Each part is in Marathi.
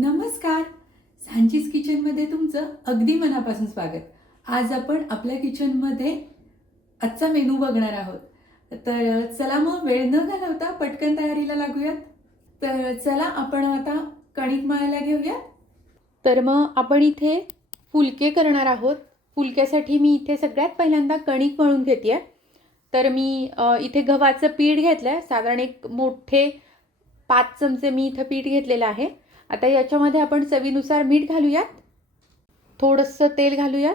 नमस्कार. सांचीज किचनमध्ये तुमचं अगदी मनापासून स्वागत. आज आपण आपल्या किचनमध्ये आजचा मेनू बघणार आहोत. तर चला मग वेळ न घालवता पटकन तयारीला लागूयात. तर चला आपण आता कणिक मळायला घेऊयात. तर मग आपण इथे फुलके करणार आहोत. फुलक्यासाठी मी इथे सगळ्यात पहिल्यांदा कणिक मळून घेते तर मी इथे गव्हाचं पीठ घेतलं आहे साधारण एक मोठे पाच चमचे मी इथं पीठ घेतलेलं आहे. आता याच्यामध्ये आपण चवीनुसार मीठ घालूयात. थोडंसं तेल घालूयात.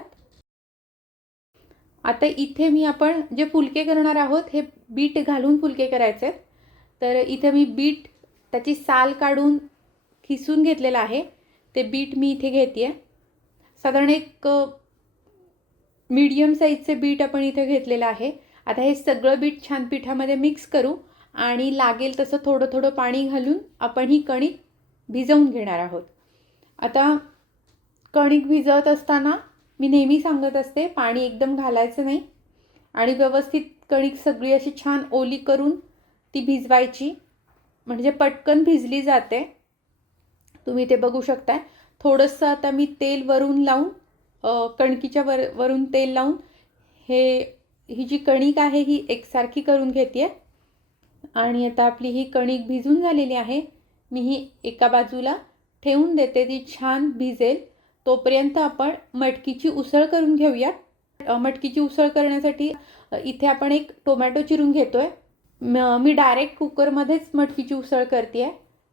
आता इथे मी आपण जे फुलके करणार आहोत हे बीट घालून फुलके करायचे आहेत. तर इथे मी बीट त्याची साल काढून खिसून घेतलेलं आहे. ते बीट मी इथे घेते साधारण एक मीडियम साईजचे बीट आपण इथे घेतलेलं आहे. आता हे सगळं बीट छान पिठामध्ये मिक्स करू आणि लागेल तसं थोडं थोडं पाणी घालून आपण ही कणिक भिजवून घेणार आहोत. आता कणिक भिजवत असताना मी नेहमी सांगत असते पाणी एकदम घालायचं नाही आणि व्यवस्थित कणिक सगळी अशी छान ओली करून ती भिजवायची. म्हणजे पटकन भिजली जाते. तुम्ही ते बघू शकताय. थोडंसं आता मी तेल वरून लावून कणकीच्या वर वरून तेल लावून हे ही जी कणिक आहे ही एकसारखी करून घेते आणि आता आपली ही कणिक भिजून झालेली आहे. मी ही एका बाजूला ठेवून देते ती छान भिजेल. तोपर्यंत आपण मटकीची उसळ करून घेऊयात. मटकीची उसळ करण्यासाठी इथे आपण एक टोमॅटो चिरून घेतो आहे मी डायरेक्ट कुकरमध्येच मटकीची उसळ करते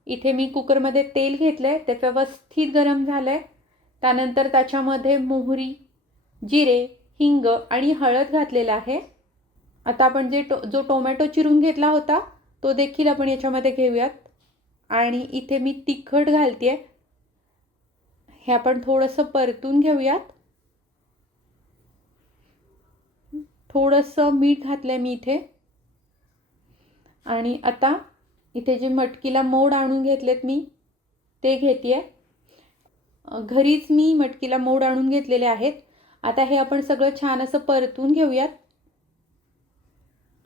इथे मी कुकरमध्ये तेल घेतलं आहे ते व्यवस्थित गरम झालं आहे त्यानंतर त्याच्यामध्ये मोहरी जिरे हिंग आणि हळद घातलेलं आहे. आता आपण जे टो जो टोमॅटो चिरून घेतला होता तो देखील आपण याच्यामध्ये घेऊयात. आणि इथे मी तिखट घालते हे आपण थोडंसं परतून घेऊयात. थोडंसं मीठ घातलं आहे मी इथे. आणि आता इथे जे मटकीला मोड आणून घेतलेत मी ते घेते घरीच मी मटकीला मोड आणून घेतलेले आहेत. आता हे आपण सगळं छान असं परतून घेऊयात.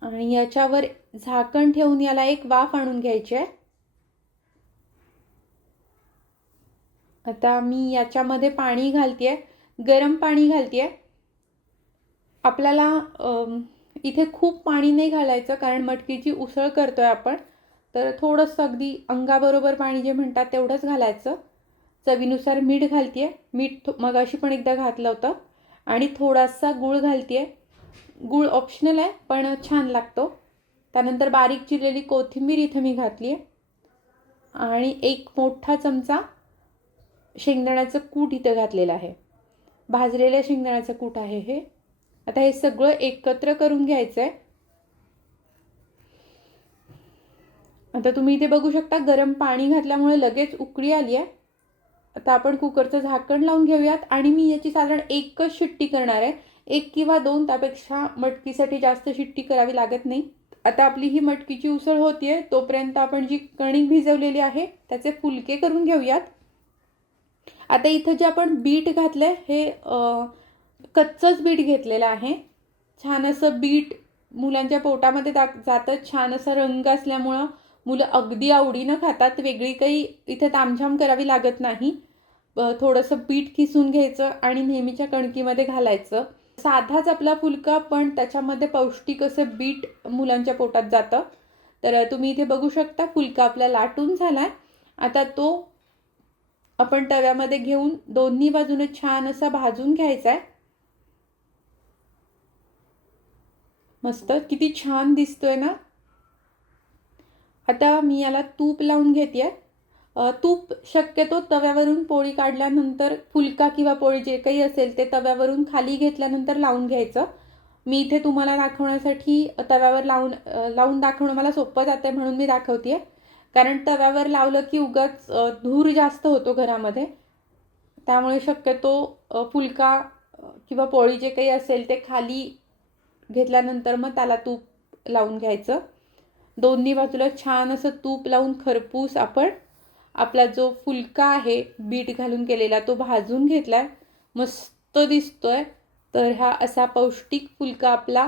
आणि याच्यावर झाकण ठेवून याला एक वाफ आणून घ्यायची आहे. आता मी याच्यामध्ये पाणी घालते गरम पाणी घालते आपल्याला इथे खूप पाणी नाही घालायचं कारण मटकीची उसळ करतो आहे आपण. तर थोडंसं अगदी अंगाबरोबर पाणी जे म्हणतात तेवढंच घालायचं. चवीनुसार मीठ घालते आहे मीठ थो- मगाशी पण एकदा घातलं होतं. आणि थोडासा गूळ घालते आहे गूळ ऑप्शनल आहे पण छान लागतो. त्यानंतर बारीक चिरलेली कोथिंबीर इथे मी घातली आहे आणि एक मोठा चमचा शेंगदाण्याचं कूट इथं घातलेलं आहे. भाजलेल्या शेंगदाण्याचं कूट आहे हे. आता हे सगळं एकत्र करून घ्यायचं आहे आता तुम्ही इथे बघू शकता गरम पाणी घातल्यामुळे लगेच उकळी आली आहे आता आपण कुकरचं झाकण लावून घेऊयात आणि मी याची साधारण एकच शिट्टी करणार आहे. एक किंवा दोन त्यापेक्षा मटकीसाठी जास्त शिट्टी करावी लागत नाही. आता आपली ही मटकीची उसळ होती आहे तोपर्यंत आपण जी कणिक भिजवलेली आहे त्याचे फुलके करून घेऊयात. आता इथं जे आपण बीट घातलं आहे हे कच्चंच बीट घेतलेलं आहे. छान असं बीट मुलांच्या पोटामध्ये दा जातं. छान असा रंग असल्यामुळं मुलं अगदी आवडीनं खातात. वेगळी काही इथे तामझाम करावी लागत नाही. थोडंसं बीट किसून घ्यायचं आणि नेहमीच्या कणकीमध्ये घालायचं. साधाच आपला फुलका पण त्याच्यामध्ये पौष्टिक असं बीट मुलांच्या पोटात जातं. तर तुम्ही इथे बघू शकता फुलका आपला लाटून झाला आहे आता तो आपण तव्यामध्ये घेऊन दोन्ही बाजूने छान असा भाजून घ्यायचा आहे मस्त किती छान दिसतोय ना? आता मी याला तूप लावून घेते तूप शक्यतो तव्यावरून पोळी काढल्यानंतर फुलका किंवा पोळी जे काही असेल ते तव्यावरून खाली घेतल्यानंतर लावून घ्यायचं. मी इथे तुम्हाला दाखवण्यासाठी तव्यावर लावून लावून दाखवणं मला सोपं जातं आहे म्हणून मी दाखवते कारण तव्यावर लावलं की उगाच धूर जास्त होतो घरामध्ये. त्यामुळे शक्यतो फुलका किंवा पोळी जे काही असेल ते खाली घेतल्यानंतर मग त्याला तूप लावून घ्यायचं. दोन्ही बाजूला छान असं तूप लावून खरपूस आपण आपला जो फुलका आहे बीट घालून केलेला तो भाजून घेतला आहे मस्त दिसतो आहे तर हा असा पौष्टिक फुलका आपला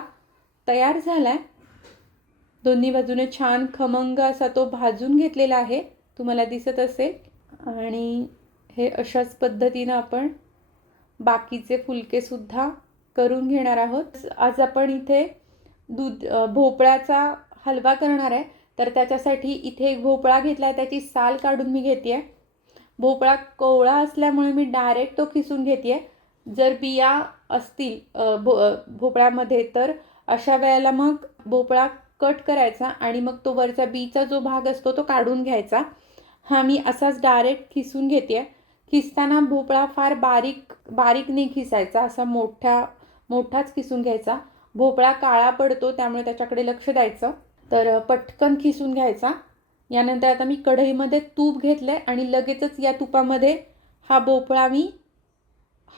तयार झाला आहे दोन्ही बाजूने छान खमंग असा तो भाजून घेतलेला आहे. तुम्हाला दिसत असेल. आणि हे अशाच पद्धतीनं आपण बाकीचे फुलकेसुद्धा करून घेणार आहोत. आज आपण इथे दूध भोपळ्याचा हलवा करणार आहे. तर त्याच्यासाठी इथे एक भोपळा घेतला आहे त्याची साल काढून मी घेते आहे भोपळा कोवळा असल्यामुळे मी डायरेक्ट तो खिसून घेते आहे जर बिया असतील भो भोपळ्यामध्ये तर अशा वेळेला मग भोपळा कट करायचा आणि मग तो वरचा बीचा जो भाग असतो तो काढून घ्यायचा. हा मी असाच डायरेक्ट खिसून घेते आहे खिसताना भोपळा फार बारीक बारीक नाही खिसायचा. असा मोठा मोठाच खिसून घ्यायचा. भोपळा काळा पडतो त्यामुळे त्याच्याकडे लक्ष द्यायचं. तर पटकन खिसून घ्यायचा. यानंतर आता मी कढईमध्ये तूप घेतलं आहे आणि लगेचच या तुपामध्ये हा भोपळा मी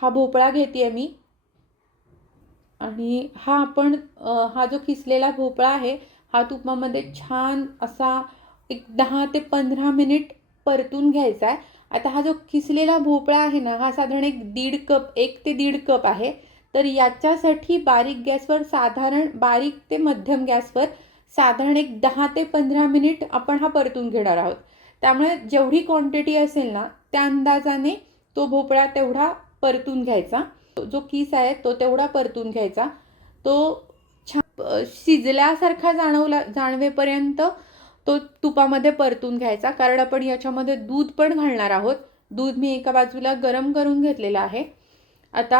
हा भोपळा घेते आहे मी. आणि हा आपण हा जो खिसलेला भोपळा आहे हा तुपामध्ये छान असा एक दहा ते पंधरा मिनिट परतून घ्यायचा आहे. आता हा जो खिसलेला भोपळा आहे ना हा साधारण एक दीड कप एक ते दीड कप आहे. तर याच्यासाठी बारीक गॅसवर साधारण बारीक ते मध्यम गॅसवर साधारण एक दहा ते पंधरा मिनिट आपण हा परतून घेणार आहोत. त्यामुळे जेवढी क्वांटिटी असेल ना त्या अंदाजाने तो भोपळा तेवढा परतून घ्यायचा. जो किस आहे तो तेवढा परतून घ्यायचा. तो छान शिजल्यासारखा जाणवला जाणवेपर्यंत तो तुपामध्ये परतून घ्यायचा. कारण आपण याच्यामध्ये दूध पण घालणार आहोत. दूध मी एका बाजूला गरम करून घेतलेलं आहे. आता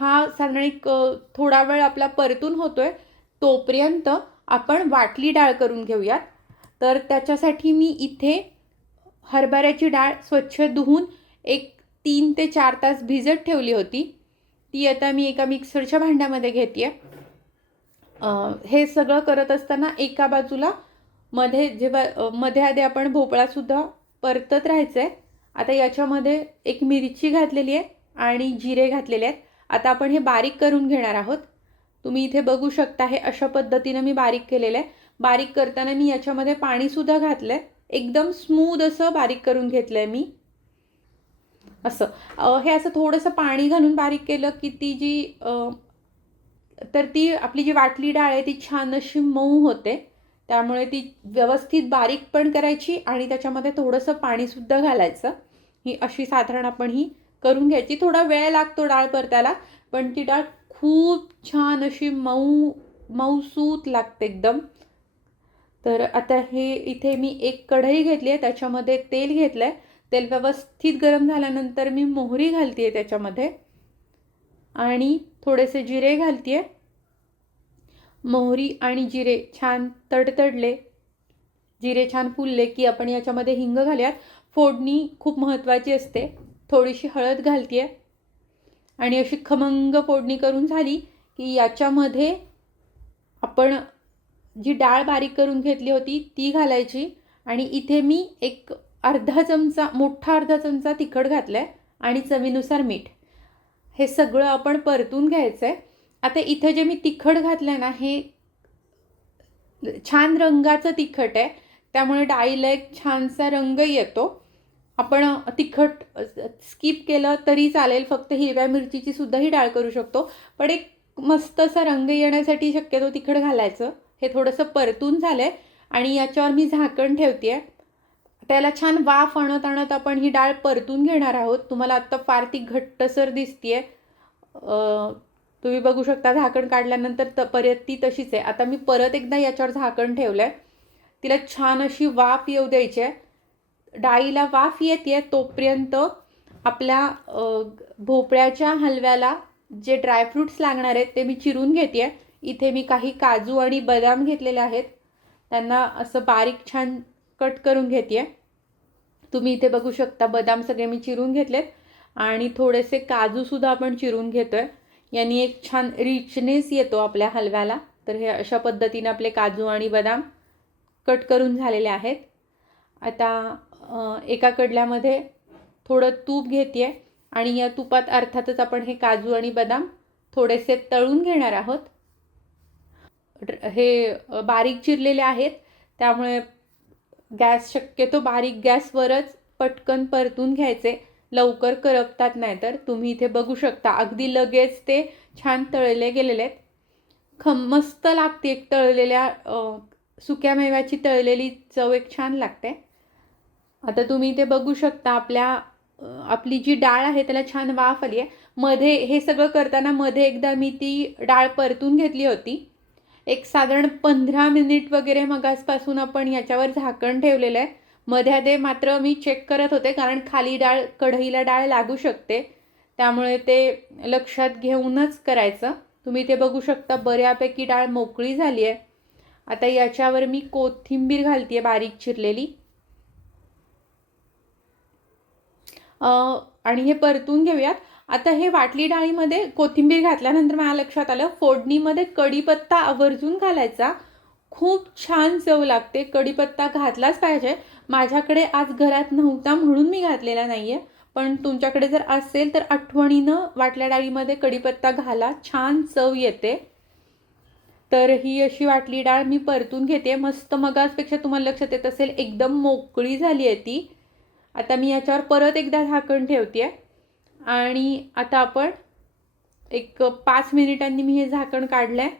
हा साधारण एक थोडा वेळ आपला परतून होतोय. तोपर्यंत आपण वाटली डाळ करून घेऊयात. तर त्याच्यासाठी मी इथे हरभऱ्याची डाळ स्वच्छ धुवून एक तीन ते चार तास भिजत ठेवली होती. ती आता मी एका मिक्सरच्या भांड्यामध्ये घेते हे सगळं करत असताना एका बाजूला मध्ये जेव्हा मध्ये आधी आपण भोपळासुद्धा परतत राहायचं आहे आता याच्यामध्ये एक मिरची घातलेली आहे आणि जिरे घातलेले आहेत. आता आपण हे बारीक करून घेणार आहोत. तुम्ही इथे बघू शकता हे अशा पद्धतीनं मी बारीक केलेलं आहे. बारीक करताना मी याच्यामध्ये पाणीसुद्धा घातलं आहे एकदम स्मूद असं बारीक करून घेतलं आहे मी. असं. हे असं थोडंसं पाणी घालून बारीक केलं की ती जी तर ती आपली जी वाटली डाळ आहे ती छान अशी मऊ होते. त्यामुळे ती व्यवस्थित बारीक पण करायची आणि त्याच्यामध्ये थोडंसं पाणीसुद्धा घालायचं. ही अशी साधारण आपण ही करून घ्यायची. थोडा वेळ लागतो डाळ परतायला पण ती डाळ खूप छान अशी मऊ मऊसूत लागते एकदम. तर आता हे इथे मी एक कढई घेतली आहे त्याच्यामध्ये तेल घेतलं आहे तेल व्यवस्थित गरम झाल्यानंतर मी मोहरी घालते आहे त्याच्यामध्ये. आणि थोडेसे जिरे घालते आहे मोहरी आणि जिरे छान तडतडले. जिरे छान फुलले की आपण याच्यामध्ये हिंग घालूयात. फोडणी खूप महत्त्वाची असते. थोडीशी हळद घालते आहे आणि अशी खमंग फोडणी करून झाली की याच्यामध्ये आपण जी डाळ बारीक करून घेतली होती ती घालायची. आणि इथे मी एक अर्धा चमचा मोठा अर्धा चमचा तिखट घातलं आहे आणि चवीनुसार मीठ. हे सगळं आपण परतून घ्यायचं आहे आता इथं जे मी तिखट घातलं आहे ना हे छान रंगाचं तिखट आहे. त्यामुळे डाळीला एक छानसा रंग येतो. आपण तिखट स्किप केलं तरी चालेल. फक्त हिरव्या मिरचीची सुद्धाही डाळ करू शकतो. पण एक मस्त असा रंग येण्यासाठी शक्यतो तिखट घालायचं. हे थोडंसं परतून झालं आहे आणि याच्यावर मी झाकण ठेवते आहे त्याला छान वाफ आणत आणत आपण ही डाळ परतून घेणार आहोत. तुम्हाला आत्ता फार ती घट्टसर दिसतीये. तुम्ही बघू शकता झाकण काढल्यानंतर त परत ती तशीच आहे. आता मी परत एकदा याच्यावर झाकण ठेवलं आहे तिला छान अशी वाफ येऊ द्यायची आहे. डाळीला वाफ येते तोपर्यंत आपल्या भोपळ्याच्या हलव्याला जे ड्रायफ्रूट्स लागणार आहेत ते मी चिरून घेते इथे मी काही काजू आणि बदाम घेतलेले आहेत. त्यांना असं बारीक छान कट करून घेते तुम्ही इथे बघू शकता बदाम सगळे मी चिरून घेतलेत. आणि थोडेसे काजूसुद्धा आपण चिरून घेतो आहे यांनी एक छान रिचनेस येतो आपल्या हलव्याला. तर हे अशा पद्धतीने आपले काजू आणि बदाम कट करून झालेले आहेत. आता एका कडल्यामध्ये थोडं तूप घेते आहे आणि या तुपात अर्थातच आपण हे काजू आणि बदाम थोडेसे तळून घेणार आहोत. ड्र- हे बारीक चिरलेले आहेत. त्यामुळे गॅस शक्यतो बारीक गॅसवरच पटकन परतून घ्यायचे. लवकर करपतात नाही तर तुम्ही इथे बघू शकता. अगदी लगेच ते छान तळले गेलेले आहेत. खम मस्त लागते एक तळलेल्या सुक्या मेव्याची तळलेली चव एक छान लागते. आता तुम्ही इथे बघू शकता आपल्या आपली जी डाळ आहे त्याला छान वाफ आली आहे. मध्ये हे सगळं करताना मध्ये एकदा मी ती डाळ परतून घेतली होती. एक साधारण पंधरा मिनिट वगैरे मगासपासून आपण याच्यावर झाकण ठेवलेलं आहे. मध्ये मात्र मी चेक करत होते कारण खाली डाळ कढईला डाळ लागू शकते. त्यामुळे ते लक्षात घेऊनच करायचं. तुम्ही ते बघू शकता बऱ्यापैकी डाळ मोकळी झाली आहे. आता याच्यावर मी कोथिंबीर घालते बारीक चिरलेली. आणि हे परतून घेऊयात. आता हे वाटली डाळीमध्ये कोथिंबीर घातल्यानंतर मला लक्षात आलं फोडणीमध्ये कढीपत्ता आवर्जून घालायचा. खूप छान चव लागते. कढीपत्ता घातलाच पाहिजे. माझ्याकडे आज घरात नव्हता म्हणून मी घातलेला नाही आहे पण तुमच्याकडे जर असेल तर आठवणीनं वाटल्या डाळीमध्ये कढीपत्ता घाला. छान चव येते. तर ही अशी वाटली डाळ मी परतून घेते. मस्त मगासपेक्षा तुम्हाला लक्षात येत असेल एकदम मोकळी झाली आहे ती. आता मी याच्यावर परत एकदा झाकण ठेवते आहे आणि आता आपण एक पाच मिनिटांनी मी हे झाकण काढलं आहे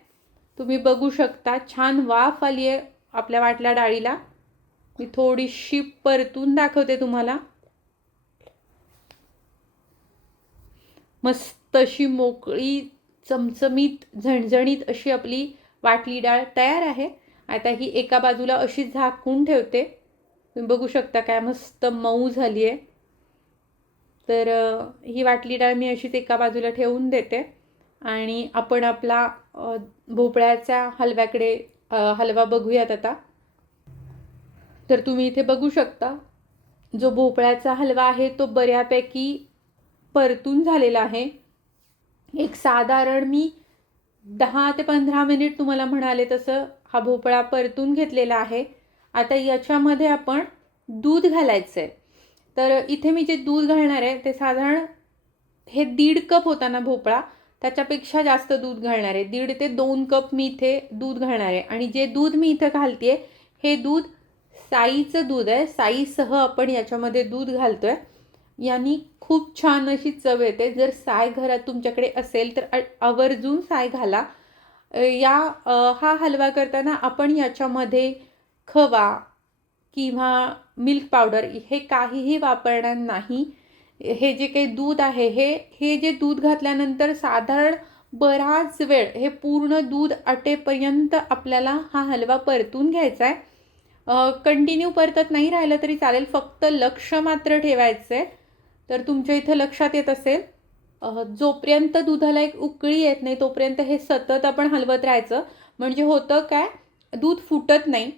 तुम्ही बघू शकता छान वाफ आली आहे आपल्या वाटल्या डाळीला. मी थोडीशी परतून दाखवते तुम्हाला. मस्त अशी मोकळी चमचमीत झणझणीत अशी आपली वाटली डाळ तयार आहे. आता ही एका बाजूला अशी झाकून ठेवते. तुम्ही बघू शकता काय मस्त मऊ झाली आहे. तर ही वाटली डाळ मी अशीच एका बाजूला ठेवून देते. आणि आपण आपला भोपळ्याच्या हलव्याकडे हलवा बघूयात आता. तर तुम्ही इथे बघू शकता जो भोपळ्याचा हलवा आहे तो बऱ्यापैकी परतून झालेला आहे. एक साधारण मी दहा ते पंधरा मिनिट तुम्हाला म्हणाले तसं हा भोपळा परतून घेतलेला आहे. आता याच्यामध्ये आपण दूध घालायचं आहे तर इथे मी जे दूध घालणार आहे ते साधारण हे दीड कप होता ना भोपळा त्याच्यापेक्षा जास्त दूध घालणार आहे. दीड ते दोन कप मी इथे दूध घालणार आहे. आणि जे दूध मी इथं घालते हे दूध साईचं दूध आहे. साईसह आपण याच्यामध्ये दूध घालतो आहे यांनी खूप छान अशी चव येते. जर साय घरात तुमच्याकडे असेल तर आवर्जून साय घाला. या हा हलवा करताना आपण याच्यामध्ये खवा किंवा मिल्क पावडर हे काहीही वापरणार नाही. हे जे काही दूध आहे हे हे जे दूध घातल्यानंतर साधारण बराच वेळ हे पूर्ण दूध आटेपर्यंत आपल्याला हा हलवा परतून घ्यायचा आहे कंटिन्यू परतत नाही राहिलं तरी चालेल फक्त लक्ष मात्र ठेवायचं आहे तर तुमच्या इथं लक्षात येत असेल जोपर्यंत दुधाला एक उकळी येत नाही तोपर्यंत हे सतत आपण हलवत राहायचं. म्हणजे होतं काय दूध फुटत नाही.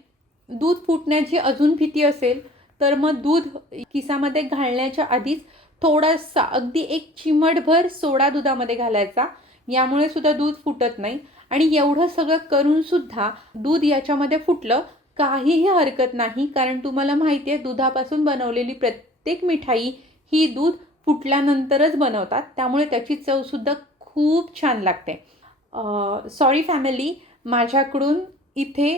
दूध फुटण्याची अजून भीती असेल तर मग दूध किसामध्ये घालण्याच्या आधीच थोडासा अगदी एक चिमटभर सोडा दुधामध्ये घालायचा. यामुळे सुद्धा दूध फुटत नाही. आणि एवढं सगळं करून सुद्धा दूध याच्यामध्ये फुटलं काहीही हरकत नाही. कारण तुम्हाला माहिती आहे दुधापासून बनवलेली प्रत्येक मिठाई ही दूध फुटल्यानंतरच बनवतात. त्यामुळे त्याची चवसुद्धा खूप छान लागते. सॉरी फॅमिली माझ्याकडून इथे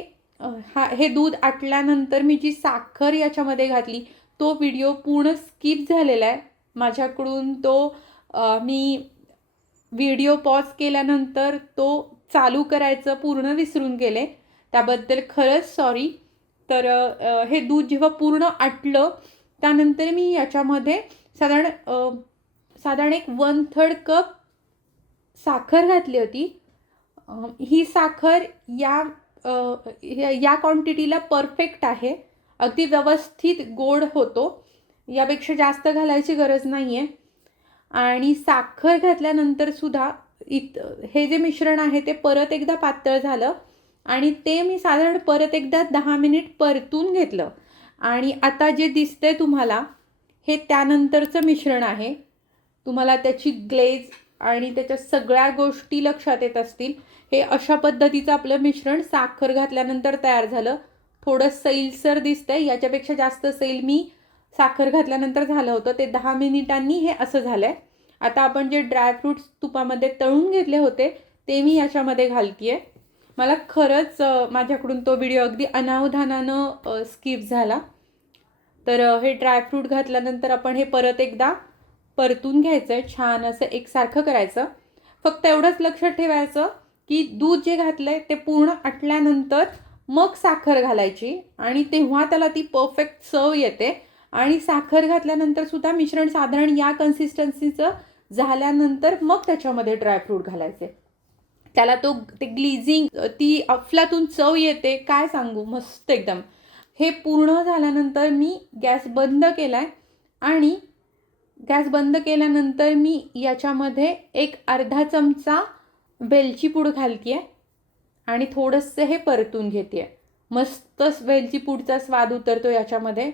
हा हे दूध आटल्यानंतर मी जी साखर याच्यामध्ये घातली तो व्हिडिओ पूर्ण स्किप झालेला आहे. माझ्याकडून तो मी व्हिडिओ पॉज केल्यानंतर तो चालू करायचं पूर्ण विसरून गेले. त्याबद्दल खरंच सॉरी. तर हे दूध जेव्हा पूर्ण आटलं त्यानंतर मी याच्यामध्ये साधारण साधारण एक वन थर्ड कप साखर घातली होती. ही साखर या या- या क्वांटिटीला परफेक्ट आहे. अगदी व्यवस्थित गोड होतो. यापेक्षा जास्त घालायची गरज नाही आहे आणि साखर घातल्यानंतर सुद्धा इत हे जे मिश्रण आहे ते परत एकदा पातळ झालं. आणि ते मी साधारण परत एकदा दहा मिनिट परतून घेतलं. आणि आता जे दिसतंय तुम्हाला हे त्यानंतरचं मिश्रण आहे. तुम्हाला त्याची ग्लेज आणि त्याच्या सगळ्या गोष्टी लक्षात येत असतील. हे अशा पद्धतीचं आपलं मिश्रण साखर घातल्यानंतर तयार झालं. थोडं सैलसर दिसतंय. याच्यापेक्षा जास्त सैल मी साखर घातल्यानंतर झालं होतं. ते दहा मिनिटांनी हे असं झालं आहे आता आपण जे ड्रायफ्रूट्स तुपामध्ये तळून घेतले होते ते मी याच्यामध्ये घालतीये. मला खरंच माझ्याकडून तो व्हिडिओ अगदी अनावधानानं स्किप झाला. तर हे ड्रायफ्रूट घातल्यानंतर आपण हे परत एकदा परतून घ्यायचं आहे छान असं एकसारखं करायचं. फक्त एवढंच लक्षात ठेवायचं की दूध जे घातलं आहे ते पूर्ण आटल्यानंतर मग साखर घालायची आणि तेव्हा त्याला ती परफेक्ट चव येते. आणि साखर घातल्यानंतर सुद्धा मिश्रण साधारण या कन्सिस्टन्सीचं झाल्यानंतर मग त्याच्यामध्ये ड्रायफ्रूट घालायचे. त्याला तो ते ग्लिझिंग ती अफलातून चव येते. काय सांगू? मस्त एकदम. हे पूर्ण झाल्यानंतर मी गॅस बंद केला आहे आणि गॅस बंद केल्यानंतर मी याच्यामध्ये एक अर्धा चमचा वेलची पूड घालते आहे आणि थोडंसं हे परतून घेते आहे मस्त वेलची पूडचा स्वाद उतरतो याच्यामध्ये.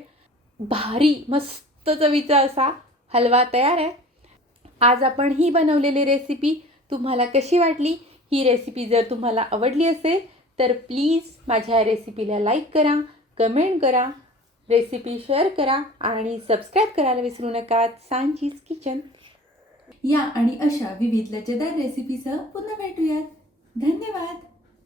भारी मस्त चवीचा असा हलवा तयार आहे. आज आपण ही बनवलेली रेसिपी तुम्हाला कशी वाटली? ही रेसिपी जर तुम्हाला आवडली असेल तर प्लीज माझ्या रेसिपीला लाईक करा कमेंट करा. रेसिपी शेअर करा आणि सबस्क्राईब करायला विसरू नका. सांचीज किचन या आणि अशा विविध लजेदार रेसिपीसह पुन्हा भेटूयात. धन्यवाद.